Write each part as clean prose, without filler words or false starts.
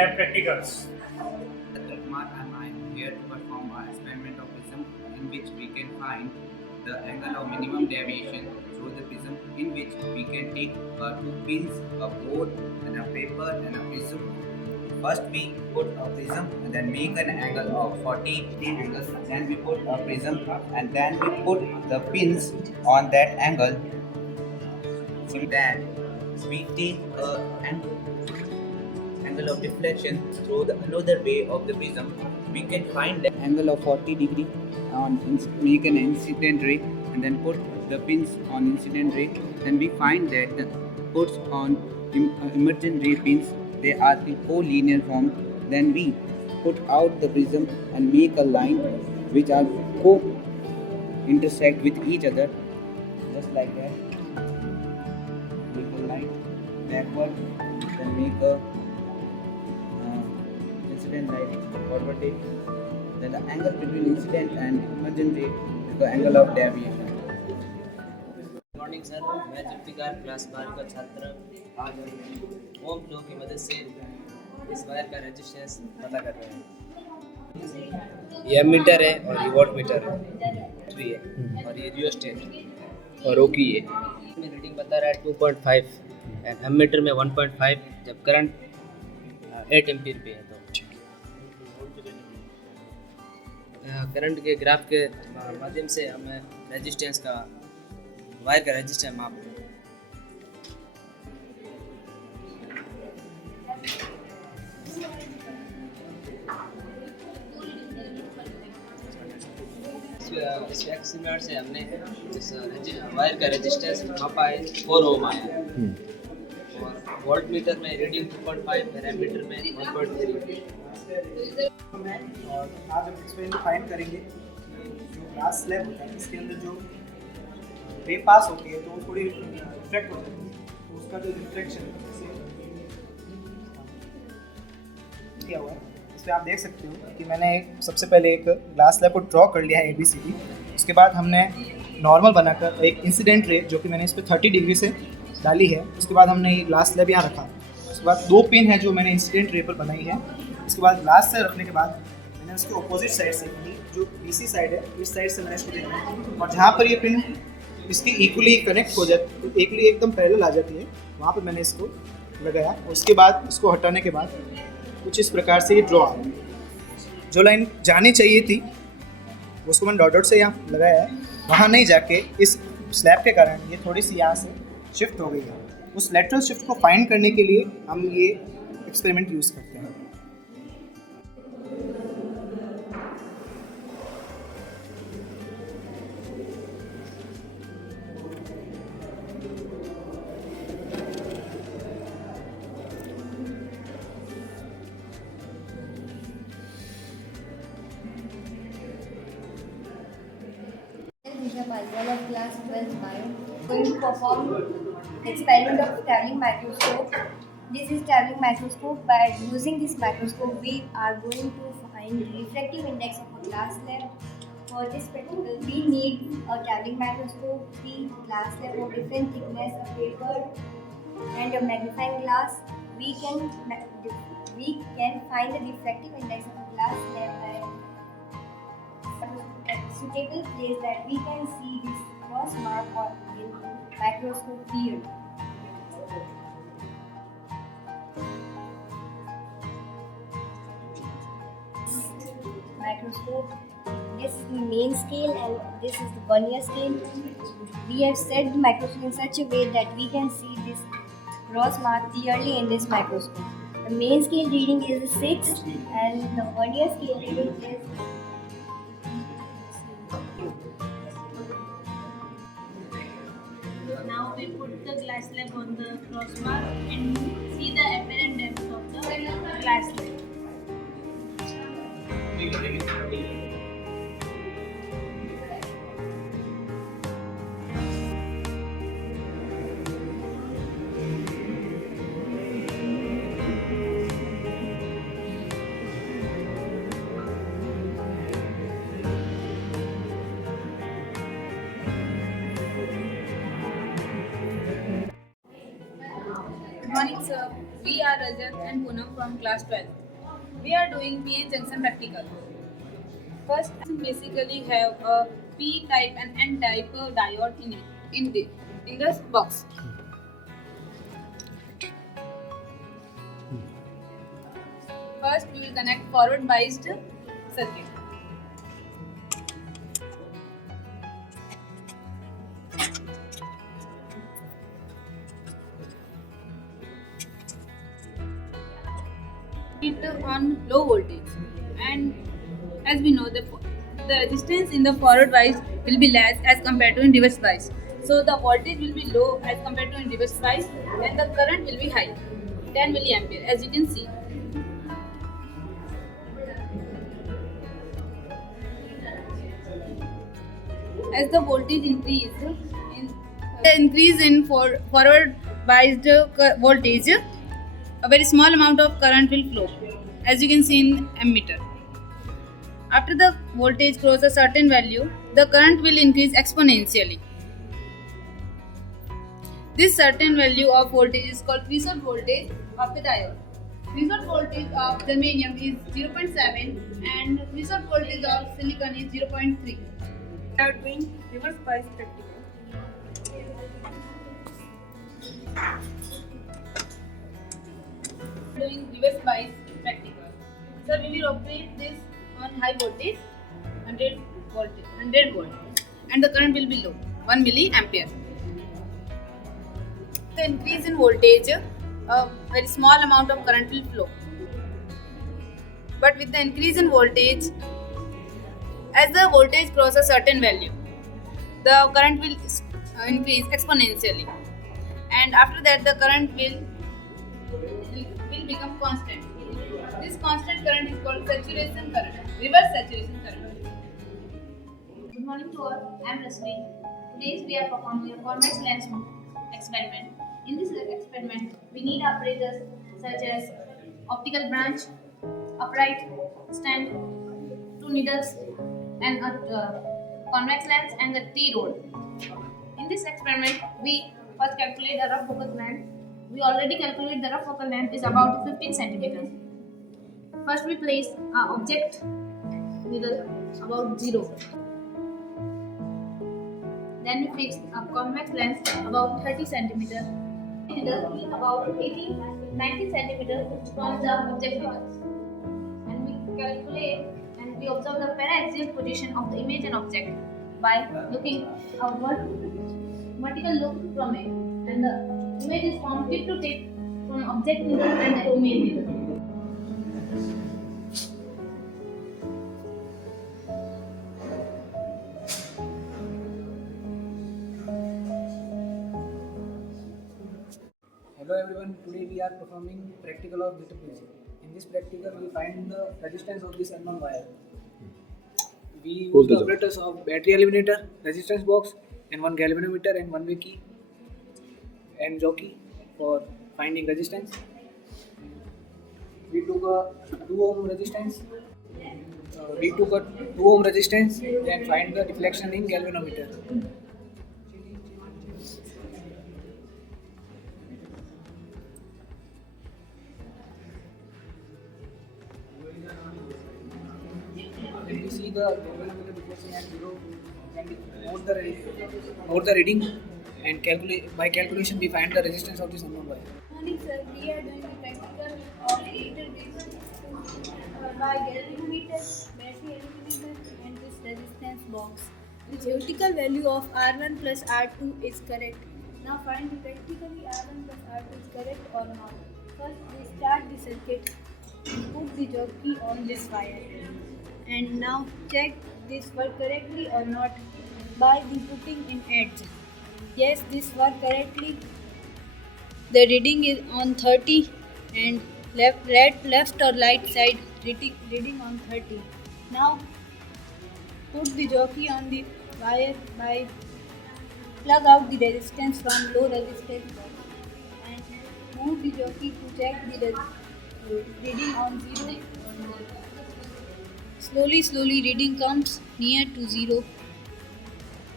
lab practicals. Kumar and I am here to perform an experiment of prism in which we can find the angle of minimum deviation through the prism, in which we can take two pins, a board and a paper and a prism. First we put a prism and then make an angle of 40 degrees. Then we put a prism and then we put the pins on that angle. Then we take an angle of deflection through the another way of the prism. We can find the angle of 40 degree on make an incident ray and then put the pins on incident ray. Then we find that the puts on emergent ray pins, they are in collinear form. Then we put out the prism and make a line which are intersect with each other, just like that. Make a line backward, then make a incident line forward ray. Then the angle between incident and emergent ray is the angle of deviation. Good morning sir, मैं Zulfikar class 12 का छात्र आज हम ओम flow की मदद से इस wire का रेजिस्टेंस पता कर रहे हैं। ये एमीटर है और ये वोल्ट मीटर है और ये रियोस्टेट और ओकी है। में रीडिंग बता रहा है 2.5 एंड एमीटर में 1.5 जब करंट 8 एम्पीयर पे है तो करंट के ग्राफ के माध्यम से हमें रेजिस्टेंस का वायर का रेजिस्टेंस माप इस एक्सपेरिमेंट से हमने इस वायर का रेजिस्टेंस मापा है 4 ओम आया और वोल्ट मीटर में रीडिंग 2.5 और एमीटर में 1.3। और आज हम एक्सपेरिमेंट फाइंड करेंगे जो ग्लास स्लैब होता है इसके अंदर जो रे पास होती है तो वो थोड़ी रिफ्लेक्ट हो जाती है, तो उसका जो रिफ्लेक्शन किया हुआ है इस पर आप देख सकते हो कि मैंने सबसे पहले एक ग्लास स्लैब को ड्रॉ कर लिया है ABCD। उसके बाद हमने नॉर्मल बनाकर एक इंसिडेंट रे जो कि मैंने इस पर 30 डिग्री से डाली है। उसके बाद हमने ये ग्लास स्लैब यहाँ रखा। उसके बाद 2 पिन है जो मैंने इंसिडेंट रे पर बनाई है। उसके बाद ग्लास से रखने के बाद मैंने उसके ऑपोजिट साइड से जो BC साइड है इस साइड से मैंने इसको देखा और जहाँ पर ये पिन इसकी इक्वली कनेक्ट हो जाती है, इक्वली एकदम पैरेलल आ जाती है, वहाँ पर मैंने इसको लगाया। उसके बाद इसको हटाने के बाद कुछ इस प्रकार से ये ड्रॉ आ जो लाइन जानी चाहिए थी उसको मैंने डॉट डॉट से यहाँ लगाया है, वहाँ नहीं जाके इस स्लैब के कारण ये थोड़ी सी यहाँ से शिफ्ट हो गई है। उस लेटरल शिफ्ट को फाइंड करने के लिए हम ये एक्सपेरिमेंट यूज़ करते हैं। Paiwal of class 12 bio going to perform experiment of traveling microscope. This is traveling microscope. By using this microscope, we are going to find refractive index of a glass slab. For this practical, we need a traveling microscope, 3 glass slab of different thickness, a paper, and a magnifying glass. We can find the refractive index of a glass slab by suitable place that we can see this cross mark on in microscope clearly. Microscope, this is the main scale and this is the vernier scale. We have set the microscope in such a way that we can see this cross mark clearly in this microscope. The main scale reading is 6 and the vernier scale reading is Now we put the glass slab on the crossbar and see the apparent depth of the glass slab. Good morning from class 12. We are doing PN junction practical. First, basically have a P type and N type diode in this box. First, we will connect forward biased circuit. It on low voltage, and as we know the resistance in the forward bias will be less as compared to in reverse bias, so the voltage will be low as compared to in reverse bias, and the current will be high, 10 milliampere, as you can see. As the voltage increase in forward biased voltage, a very small amount of current will flow, as you can see in ammeter. After the voltage crosses a certain value, the current will increase exponentially. This certain value of voltage is called threshold voltage of the diode. Threshold voltage of germanium is 0.7 and threshold voltage of silicon is 0.3. We are doing reverse bias practical. Doing reverse bias practical. So we will operate this on high voltage, 100 volt, and the current will be low, 1 milliampere. The increase in voltage, a very small amount of current will flow. But with the increase in voltage, as the voltage crosses a certain value, the current will increase exponentially, and after that the current will become constant. This constant current is called saturation current, reverse saturation current. Good morning to all. I am Rasmi. Today we are performing a convex lens experiment. In this experiment, we need apparatus such as optical branch, upright stand, 2 needles, and a convex lens and the T-rod. In this experiment, we first calculate the rough focal length. We already calculated the rough focal length is about 15 centimeters. First, we place our object needle about 0. Then we fix a convex lens about 30 centimeters. Needle about 19 centimeters from the object needles. And we calculate and we observe the para-axial position of the image and object by looking outward, vertical look from it, and the image is formed tip to tip from object needle and the image needle. Hello everyone, today we are performing practical of DTPC. In this practical we find the resistance of this unknown wire. We use the operators of battery eliminator, resistance box, and one galvanometer and one way key and jockey for finding resistance. We took a 2 ohm resistance. And find the deflection in galvanometer. When we see the galvanometer deflection at 0, then we note the reading and by calculation we find the resistance of this unknown wire. Morning, sir. We are doing the practical of meter-based by galvanometer, battery eliminator, and this resistance box. The theoretical value of R1 plus R2 is correct. Now find if practically R1 plus R2 is correct or not. First, we start the circuit and put the jockey on this wire. And now check this work correctly or not by the putting in edge. Yes, this worked correctly. The reading is on 30 and left or right side reading on 30. Now put the jockey on the wire by plug out the resistance from low resistance box and move the jockey to check the reading on 0. Slowly reading comes near to 0,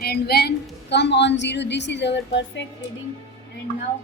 and when come on 0, this is our perfect reading. And now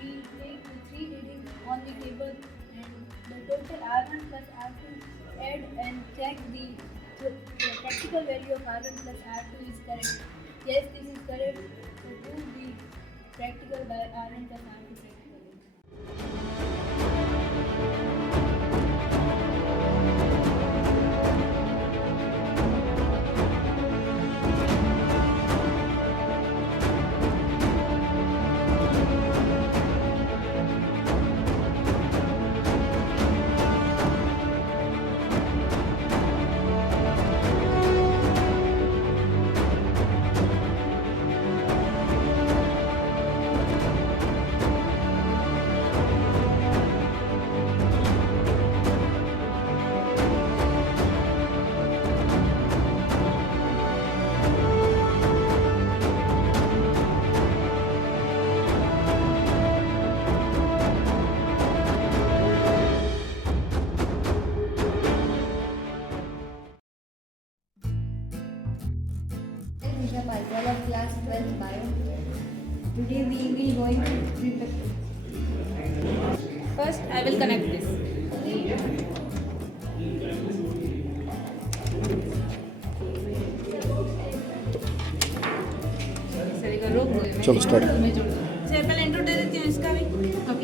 we take the 3 readings on the table, and the R1 plus R2, add and check the practical value of R1 plus R2 is correct. Yes, this is correct. So prove the practical by R1 plus R2 practical. This is a Paisal of class 12 bio. Today we will going to First, I will connect this. Sir, रोक दो। चलो, start. मैं जोड़ दूँ। चल, पहले intro दे देती हूँ इसका भी। ओके।